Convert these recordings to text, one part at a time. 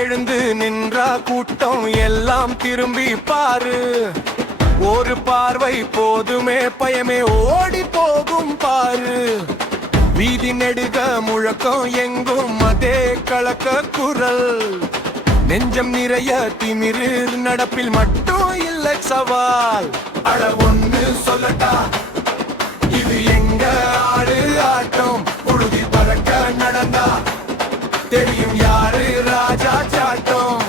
எழுந்து நின்றா கூட்டம் எல்லாம் திரும்பி பாரு. ஒரு பார்வை போதுமே பயமே ஓடி போகும் பாரு. வீதி நெடுக முழக்கம் எங்கும் அதே கலக்க குரல். நெஞ்சம் நிறைய திமிரு நடப்பில் மட்டும் இல்லை சவால். அட ஒண்ணு சொல்லட்டா, இது எங்க ஆடு ஆட்டம். புழுதி பறக்க நடந்தா தெரியும் யாரு ராஜா சாட்டம்.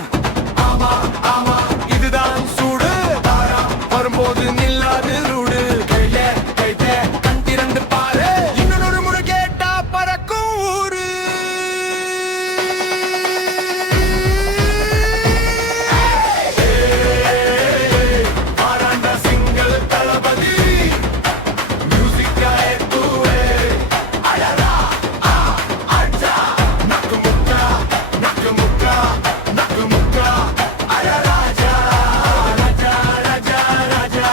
ஆமா ஆமா இதுதான் சூடு. தாரா வரும்போது நில்லாது ரூடு. கையில கைத்த கண் திறந்து பாரு. இன்னொரு முறை கேட்டா பறக்கும் ஊரு. ஆராண்டா சிங்கள் தளபதி மியூசிக்கா ஏத்துவே. அழறா அச்சா நக்கு முக்கா நக்கு முக்கா நக்கு முக்கா. அழ ராஜா ராஜா ராஜா ராஜா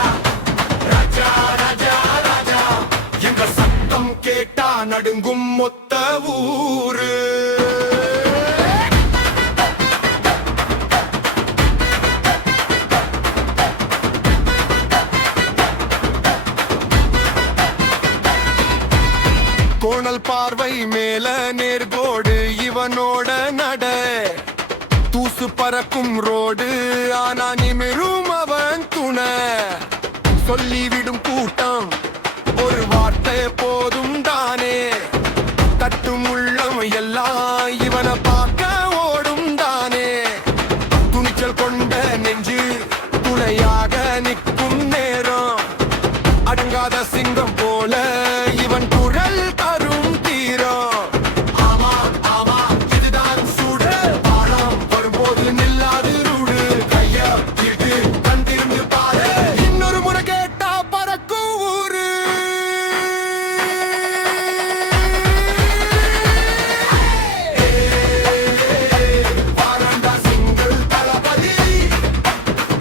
ராஜா ராஜா ராஜா. எங்க சத்தம் கேட்டா நடுங்கும் மொத்த ஊரு. கோணல் பார்வை மேல நேர்கோடு இவனோட நட. தூசு பறக்கும் ரோடு ஆனா நிமிரும் அவன் துணை. சொல்லிவிடும் கூட்டம் ஒரு வார்த்தை போதும் தானே. தட்டும் உள்ளம் எல்லாம் இவனை பார்க்க ஓடும் தானே. துணிச்சல் கொண்ட நெஞ்சு துணையாக நிற்கும் நேரம். அடங்காத சிங்கம் போல இவன் குரல் தரும் தீரம். ஆமா ஆமா இதுதான் சூடு. பாடம் வரும்போது நில்லாது ரூடு. கைய இட்டு கண் திறந்து பாரு. இன்னொரு முறை கேட்டா பறக்கும் ஊரு. ஆராண்டா சிங்கள் தளபதி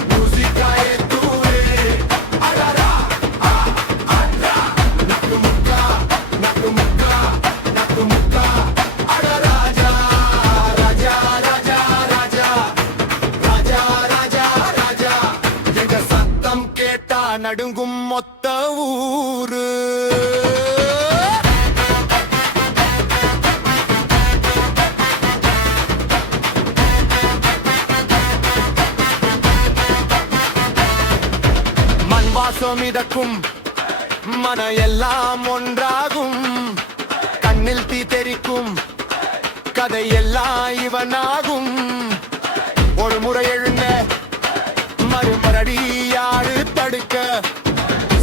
மியூசிக்கா ஏத்துவே. அழறா அட்ரா நக்கு முக்கா நக்கு முக்கா நக்கு முக்கா. அட ராஜா ராஜா ராஜா ராஜா ராஜா ராஜா ராஜா. எங்க சத்தம் கேட்டா நடுங்கும் மொத்த ஊரு. மண் வாசம் மிதக்கும் மன எல்லாம் ஒன்றாகும். கண்ணில் தீ தெரிக்கும் கதை எல்லாம் இவனாகும். ஒரு முறை எழுந்த மறுமரடி யாரு தடுக்க.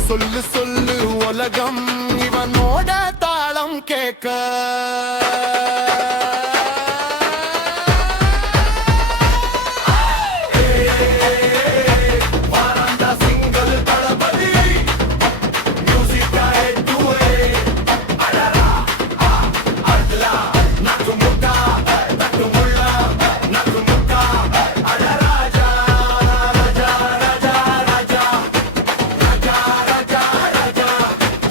சொல்லு சொல்லு உலகம் இவனோட தாளம் கேட்க. ஆராண்டா சிங்கள் தளபதி மியூசிக்கா ஏத்துவே. அழறா அட்லா நக்கு முக்கா நக்கு முள்ளா நக்கு முக்கா. அழ ராஜா ராஜா ராஜா ராஜா ராஜா ராஜா ராஜா.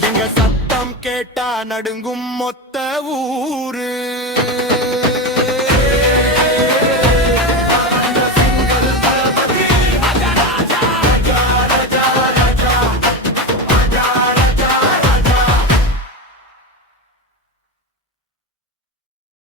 எங்க சத்தம் கேட்டா நடுங்கும் மொத்த ஊரு.